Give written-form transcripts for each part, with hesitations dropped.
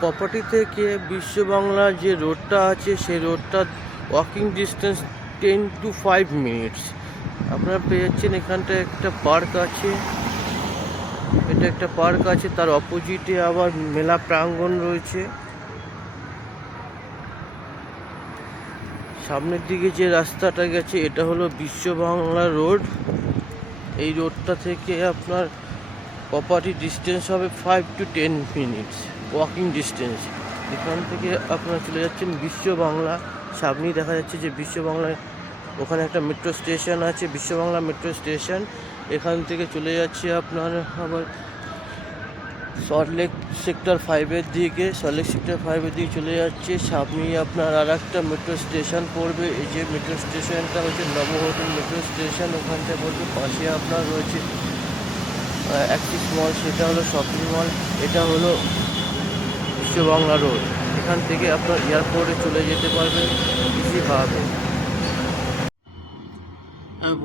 Property থেকে বিশ্ব বাংলা যে রোডটা আছে সেই রোডটা ওয়াকিং ডিস্টেন্স 10 to 5 মিনিটস। আপনারা পেয়ে যাচ্ছেন এখানটা একটা পার্ক আছে, এটা একটা পার্ক আছে, তার অপোজিটে আবার মেলা প্রাঙ্গণ রয়েছে। সামনের দিকে যে রাস্তাটা গেছে এটা হলো বিশ্ব বাংলা রোড। এই রোডটা থেকে আপনার প্রপার্টি ডিস্টেন্স হবে 5 to 10 মিনিটস ওয়াকিং ডিস্টেন্স। এখান থেকে আপনারা চলে যাচ্ছেন বিশ্ব বাংলা। সামনেই দেখা যাচ্ছে যে বিশ্ব বাংলায় ওখানে একটা মেট্রো স্টেশন আছে, বিশ্ব বাংলা মেট্রো স্টেশন। এখান থেকে চলে যাচ্ছে আপনার আবার সল্টলেক সেক্টর 5-এর দিকে, সল্টলেক সেক্টর 5-এর দিকে চলে যাচ্ছে। সামনেই আপনার আর একটা মেট্রো স্টেশন পড়বে। এই যে মেট্রো স্টেশনটা হচ্ছে নবহোটেল মেট্রো স্টেশন, ওখানটা পড়বে। পাশে আপনার রয়েছে অ্যাক্সিস মল, সেটা হলো শপিং মল। এটা হলো বিশ্ব বাংলা রোড। এখান থেকে আপনার এয়ারপোর্টে চলে যেতে পারবেন ইজিভাবে।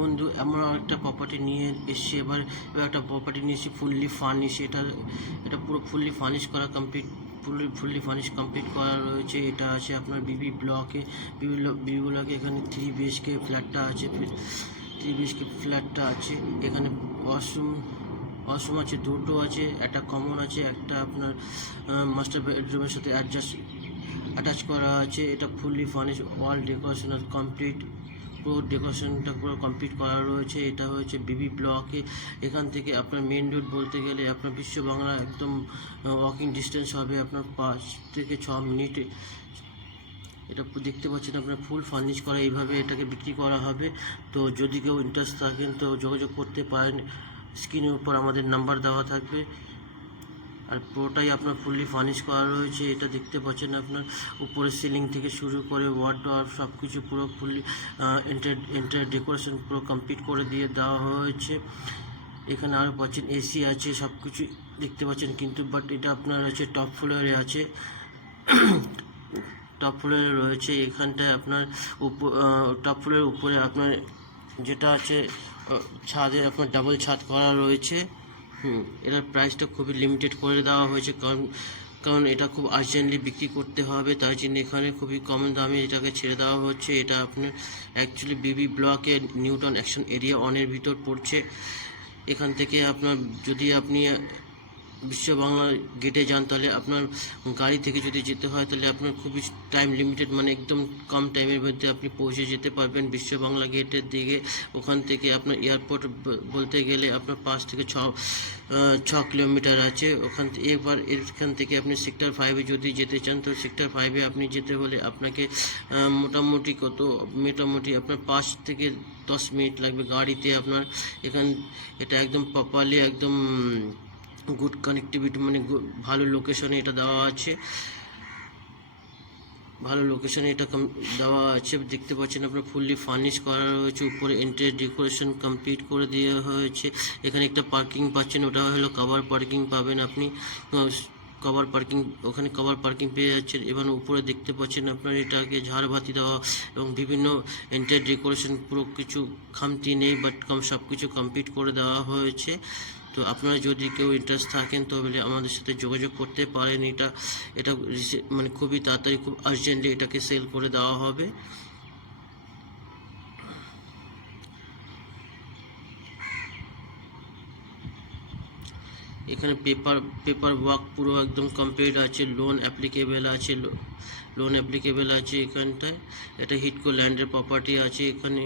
বন্ধু, আমরা একটা প্রপার্টি নিয়ে এসেছি। এবার একটা প্রপার্টি নিয়েছি ফুললি ফার্নিশ। এটা পুরো ফুললি ফার্নিশ করা কমপ্লিট, ফুললি ফার্নিশ কমপ্লিট করা রয়েছে। এটা আছে আপনার বিবি ব্লকে। বিবি ব্লকে এখানে 3 BHK ফ্ল্যাটটা আছে, 3 BHK ফ্ল্যাটটা আছে। এখানে ওয়াশরুম আছে, দুটো আছে, একটা কমন আছে, একটা আপনার মাস্টার বেডরুমের সাথে অ্যাটাচ করা আছে। এটা ফুললি ফার্নিশ, ওয়াল ডেকোরেশন কমপ্লিট, পুরো ডেকোরেশনটা পুরো কমপ্লিট করা রয়েছে। এটা হচ্ছে বিবি ব্লকে। এখান থেকে আপনার মেন রোড বলতে গেলে আপনার বিশ্ব বাংলা একদম ওয়াকিং ডিস্টেন্স হবে আপনার 5 থেকে 6 মিনিট। এটা দেখতে পাচ্ছেন আপনার ফুল ফার্নিশ করা, এইভাবে এটাকে বিক্রি করা হবে। তো যদি কেউ ইন্টারেস্ট থাকেন তো যোগাযোগ করতে পারেন, স্ক্রিনের উপর আমাদের নাম্বার দেওয়া থাকবে। আর পুরোটাই আপনার ফুললি ফার্নিশ করা রয়েছে। এটা দেখতে পাচ্ছেন আপনার উপরে সিলিং থেকে শুরু করে ওয়ার্ডরোব সব কিছু পুরো ফুললি এন্টার ডেকোরেশন পুরো কমপ্লিট করে দিয়ে দেওয়া হয়েছে। এখানে আরও পাচ্ছেন এসি আছে, সব কিছু দেখতে পাচ্ছেন। কিন্তু বাট এটা আপনার হচ্ছে টপ ফ্লোরে আছে, টপ ফ্লোরে রয়েছে। এখানটায় আপনার টপ ফ্লোরের উপরে আপনার যেটা আছে ছাদে আপনার ডাবল ছাদ করা রয়েছে। এটার প্রাইসটা খুবই লিমিটেড করে দেওয়া হয়েছে, কারণ এটা খুব আর্জেন্টলি বিক্রি করতে হবে, তাই জন্য এখানে খুবই কম দামে এটাকে ছেড়ে দেওয়া হচ্ছে। এটা আপনার অ্যাকচুয়ালি বিবি ব্লকে নিউটন অ্যাকশন এরিয়া 1-এর ভিতর পড়ছে। এখান থেকে আপনার যদি আপনি বিশ্ব বাংলা গেটে যান তাহলে আপনার গাড়ি থেকে যদি যেতে হয় তাহলে আপনার খুবই টাইম লিমিটেড, মানে একদম কম টাইমের মধ্যে আপনি পৌঁছে যেতে পারবেন বিশ্ব বাংলা গেটের দিকে। ওখান থেকে আপনার এয়ারপোর্ট বলতে গেলে আপনার 5 থেকে 6 কিলোমিটার আছে ওখান থেকে। এখান থেকে আপনি সেক্টর 5-এ যদি যেতে চান তো সেক্টর 5-এ আপনি যেতে হলে আপনাকে মোটামুটি আপনার 5 থেকে 10 মিনিট লাগবে গাড়িতে আপনার। এটা একদম প্রপারলি একদম গুড কানেক্টিভিটি, মানে ভালো লোকেশনে এটা দেওয়া আছে, দেওয়া আছে। দেখতে পাচ্ছেন আপনার ফুললি ফার্নিশ করা রয়েছে, উপরে ইন্টেরিয়র ডেকোরেশন কমপ্লিট করে দেওয়া হয়েছে। এখানে একটা পার্কিং পাচ্ছেন, ওটা হলো কভার পার্কিং পাবেন আপনি। ওখানে কভার পার্কিং পেয়ে যাচ্ছেন। এবং উপরে দেখতে পাচ্ছেন আপনার এটাকে ঝাড়বাতি দেওয়া এবং বিভিন্ন ইন্টেরিয়র ডেকোরেশন, পুরো কিছু খামতি নেই, বাট সব কিছু কমপ্লিট করে দেওয়া হয়েছে। তো আপনারা যদি কেউ ইন্টারেস্ট থাকেন তবে আমাদের সাথে যোগাযোগ করতে পারেন। এটা মানে খুবই তাড়াতাড়ি, খুব আর্জেন্টলি এটাকে সেল করে দেওয়া হবে। এখানে পেপার ওয়ার্ক পুরো একদম কমপ্লিট আছে, লোন অ্যাপ্লিকেবল আছে এখানটায়। এটা হিটকো ল্যান্ডের প্রপার্টি আছে এখানে।